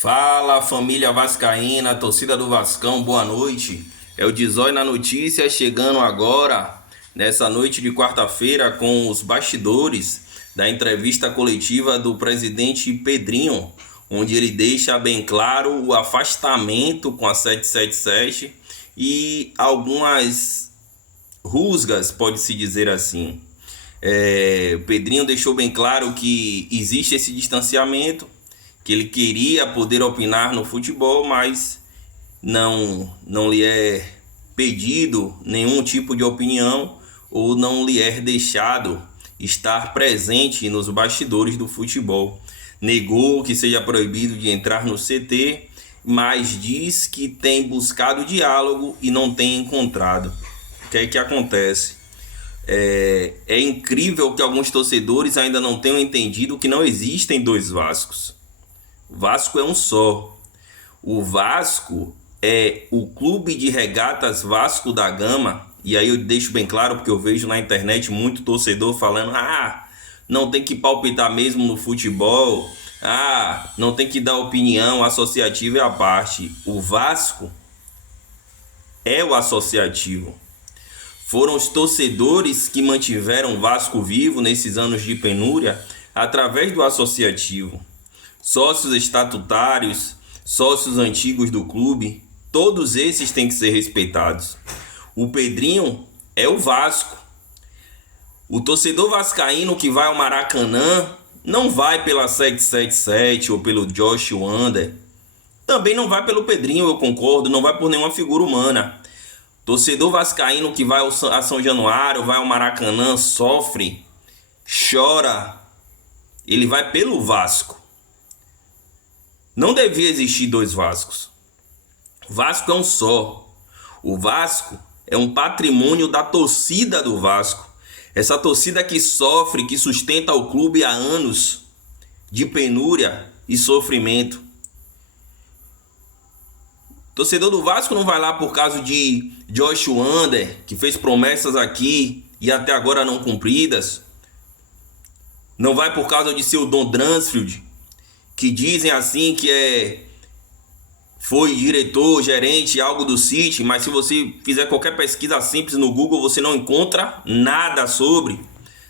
Fala, família vascaína, torcida do Vascão, boa noite. É o Dizói na notícia, chegando agora, nessa noite de quarta-feira, com os bastidores da entrevista coletiva do presidente Pedrinho, onde ele deixa bem claro o afastamento com a 777 e algumas rusgas, pode-se dizer assim. O Pedrinho deixou bem claro que existe esse distanciamento, que ele queria poder opinar no futebol, mas não lhe é pedido nenhum tipo de opinião ou não lhe é deixado estar presente nos bastidores do futebol. Negou que seja proibido de entrar no CT, mas diz que tem buscado diálogo e não tem encontrado. O que é que acontece? É incrível que alguns torcedores ainda não tenham entendido que não existem dois Vascos. O Vasco é um só. O Vasco é o Clube de Regatas Vasco da Gama. E aí eu deixo bem claro, porque eu vejo na internet muito torcedor falando: não tem que palpitar mesmo no futebol, não tem que dar opinião, associativa é a parte. O Vasco é o associativo. Foram os torcedores que mantiveram o Vasco vivo nesses anos de penúria através do associativo. Sócios estatutários, sócios antigos do clube, todos esses têm que ser respeitados. O Pedrinho é o Vasco. O torcedor vascaíno que vai ao Maracanã não vai pela 777 ou pelo Josh Wander. Também não vai pelo Pedrinho, eu concordo, não vai por nenhuma figura humana. Torcedor vascaíno que vai a São Januário, vai ao Maracanã, sofre, chora, ele vai pelo Vasco. Não devia existir dois Vascos. O Vasco é um só. O Vasco é um patrimônio da torcida do Vasco. Essa torcida que sofre, que sustenta o clube há anos de penúria e sofrimento. Torcedor do Vasco não vai lá por causa de Josh Wander, que fez promessas aqui e até agora não cumpridas. Não vai por causa de seu Don Dransfield, que dizem assim que foi diretor, gerente, algo do City, mas se você fizer qualquer pesquisa simples no Google, você não encontra nada sobre.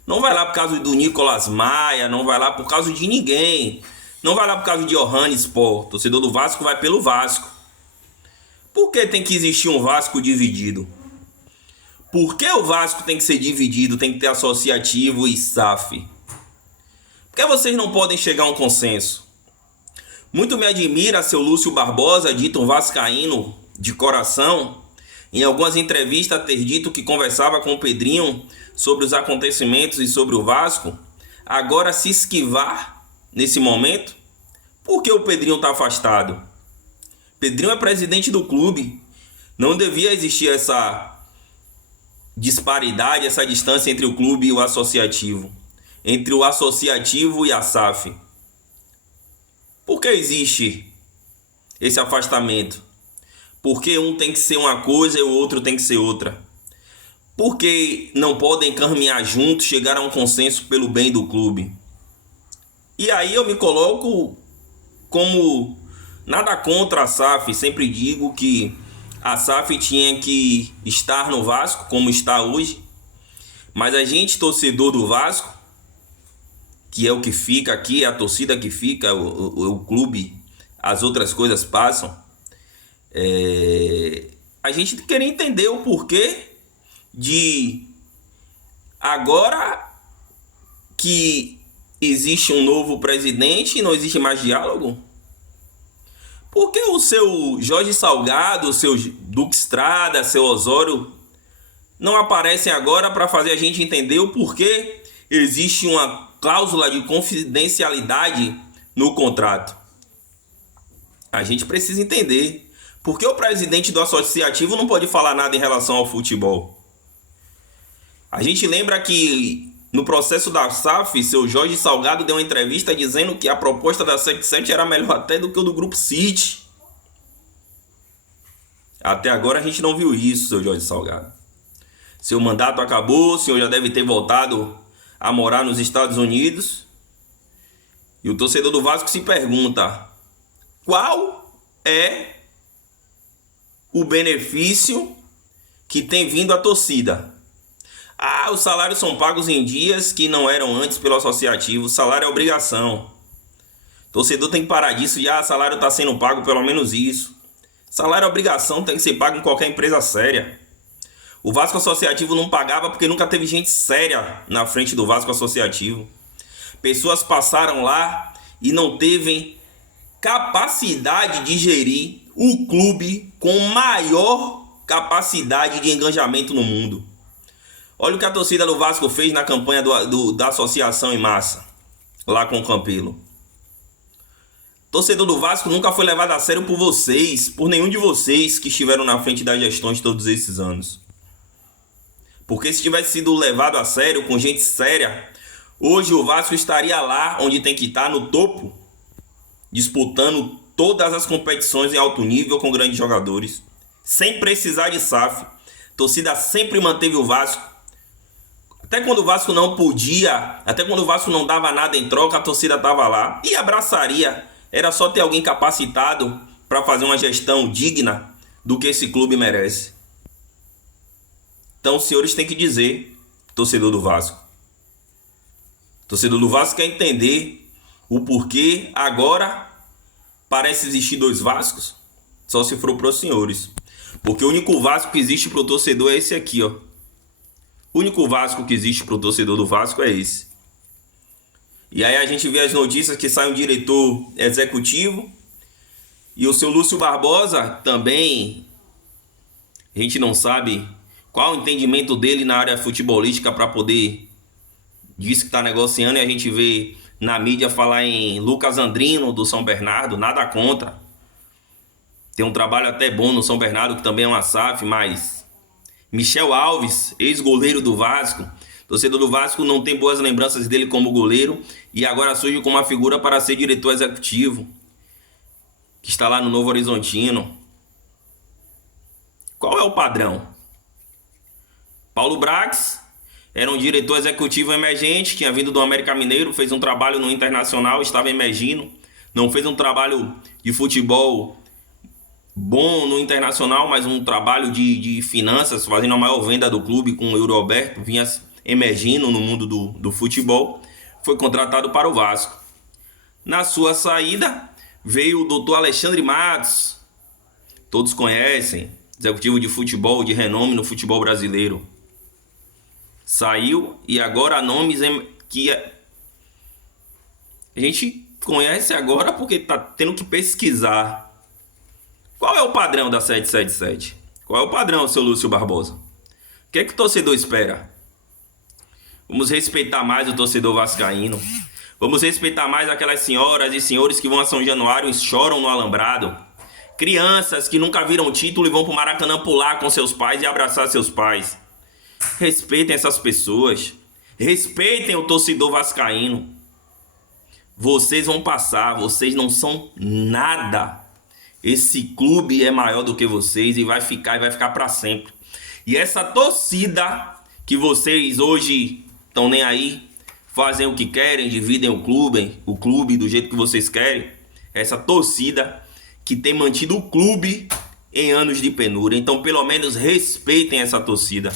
Não vai lá por causa do Nicolas Maia, não vai lá por causa de ninguém. Não vai lá por causa de Johannes Sport. Torcedor do Vasco vai pelo Vasco. Por que tem que existir um Vasco dividido? Por que o Vasco tem que ser dividido, tem que ter associativo e SAF? Por que vocês não podem chegar a um consenso? Muito me admira seu Lúcio Barbosa, dito um vascaíno de coração, em algumas entrevistas ter dito que conversava com o Pedrinho sobre os acontecimentos e sobre o Vasco. Agora se esquivar nesse momento. Por que o Pedrinho está afastado? Pedrinho é presidente do clube. Não devia existir essa disparidade, essa distância entre o clube e o associativo. Entre o associativo e a SAF. Por que existe esse afastamento? Por que um tem que ser uma coisa e o outro tem que ser outra? Por que não podem caminhar juntos, chegar a um consenso pelo bem do clube? E aí eu me coloco como nada contra a SAF. Sempre digo que a SAF tinha que estar no Vasco, como está hoje. Mas a gente, torcedor do Vasco, que é o que fica aqui, é a torcida que fica, o clube, as outras coisas passam. A gente queria entender o porquê de agora que existe um novo presidente e não existe mais diálogo. Por que o seu Jorge Salgado, o seu Duque Estrada, seu Osório não aparecem agora para fazer a gente entender o porquê existe uma cláusula de confidencialidade no contrato? A gente precisa entender. Por que o presidente do associativo não pode falar nada em relação ao futebol? A gente lembra que no processo da SAF, seu Jorge Salgado deu uma entrevista dizendo que a proposta da 77 era melhor até do que o do Grupo City. Até agora a gente não viu isso, seu Jorge Salgado. Seu mandato acabou, o senhor já deve ter voltado a morar nos Estados Unidos. E o torcedor do Vasco se pergunta: Qual é o benefício que tem vindo à torcida? Os salários são pagos em dias que não eram antes pelo associativo. Salário é obrigação. Torcedor tem que parar disso de salário está sendo pago, pelo menos isso. Salário é obrigação, tem que ser pago em qualquer empresa séria. O Vasco Associativo não pagava porque nunca teve gente séria na frente do Vasco Associativo. Pessoas passaram lá e não teve capacidade de gerir o clube com maior capacidade de engajamento no mundo. Olha o que a torcida do Vasco fez na campanha da associação em massa, lá com o Campelo. Torcedor do Vasco nunca foi levado a sério por vocês, por nenhum de vocês que estiveram na frente das gestões todos esses anos. Porque se tivesse sido levado a sério, com gente séria, hoje o Vasco estaria lá onde tem que estar, no topo, disputando todas as competições em alto nível com grandes jogadores, sem precisar de SAF. A torcida sempre manteve o Vasco. Até quando o Vasco não podia, até quando o Vasco não dava nada em troca, a torcida estava lá e abraçaria. Era só ter alguém capacitado para fazer uma gestão digna do que esse clube merece. Então os senhores têm que dizer, torcedor do Vasco. Torcedor do Vasco quer entender o porquê agora parece existir dois Vascos? Só se for para os senhores. Porque o único Vasco que existe para o torcedor é esse aqui, ó. O único Vasco que existe para o torcedor do Vasco é esse. E aí a gente vê as notícias que sai um diretor executivo e o seu Lúcio Barbosa também, a gente não sabe qual o entendimento dele na área futebolística para poder, diz que está negociando, e a gente vê na mídia falar em Lucas Andrino do São Bernardo, nada contra. Tem um trabalho até bom no São Bernardo, que também é uma SAF, mas Michel Alves, ex-goleiro do Vasco, torcedor do Vasco não tem boas lembranças dele como goleiro e agora surge como uma figura para ser diretor executivo, que está lá no Novo Horizontino. Qual é o padrão? Paulo Brax era um diretor executivo emergente, tinha vindo do América Mineiro, fez um trabalho no Internacional, estava emergindo, não fez um trabalho de futebol bom no Internacional, mas um trabalho de finanças, fazendo a maior venda do clube com o Euroberto, vinha emergindo no mundo do futebol, foi contratado para o Vasco. Na sua saída veio o doutor Alexandre Matos, todos conhecem, executivo de futebol de renome no futebol brasileiro. Saiu e agora nomes que a gente conhece agora porque está tendo que pesquisar. Qual é o padrão da 777? Qual é o padrão, seu Lúcio Barbosa? O que é que o torcedor espera? Vamos respeitar mais o torcedor vascaíno. Vamos respeitar mais aquelas senhoras e senhores que vão a São Januário e choram no alambrado. Crianças que nunca viram título e vão pro Maracanã pular com seus pais e abraçar seus pais. Respeitem essas pessoas. Respeitem o torcedor vascaíno. Vocês vão passar, vocês não são nada. Esse clube é maior do que vocês e vai ficar para sempre. E essa torcida que vocês hoje estão nem aí, fazem o que querem, dividem o clube do jeito que vocês querem. Essa torcida que tem mantido o clube em anos de penúria. Então, pelo menos respeitem essa torcida.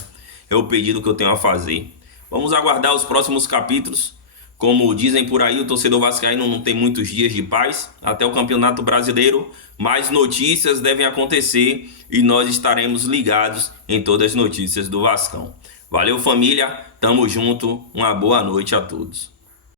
É o pedido que eu tenho a fazer. Vamos aguardar os próximos capítulos. Como dizem por aí, o torcedor vascaíno não tem muitos dias de paz. Até o Campeonato Brasileiro, mais notícias devem acontecer e nós estaremos ligados em todas as notícias do Vascão. Valeu, família. Tamo junto. Uma boa noite a todos.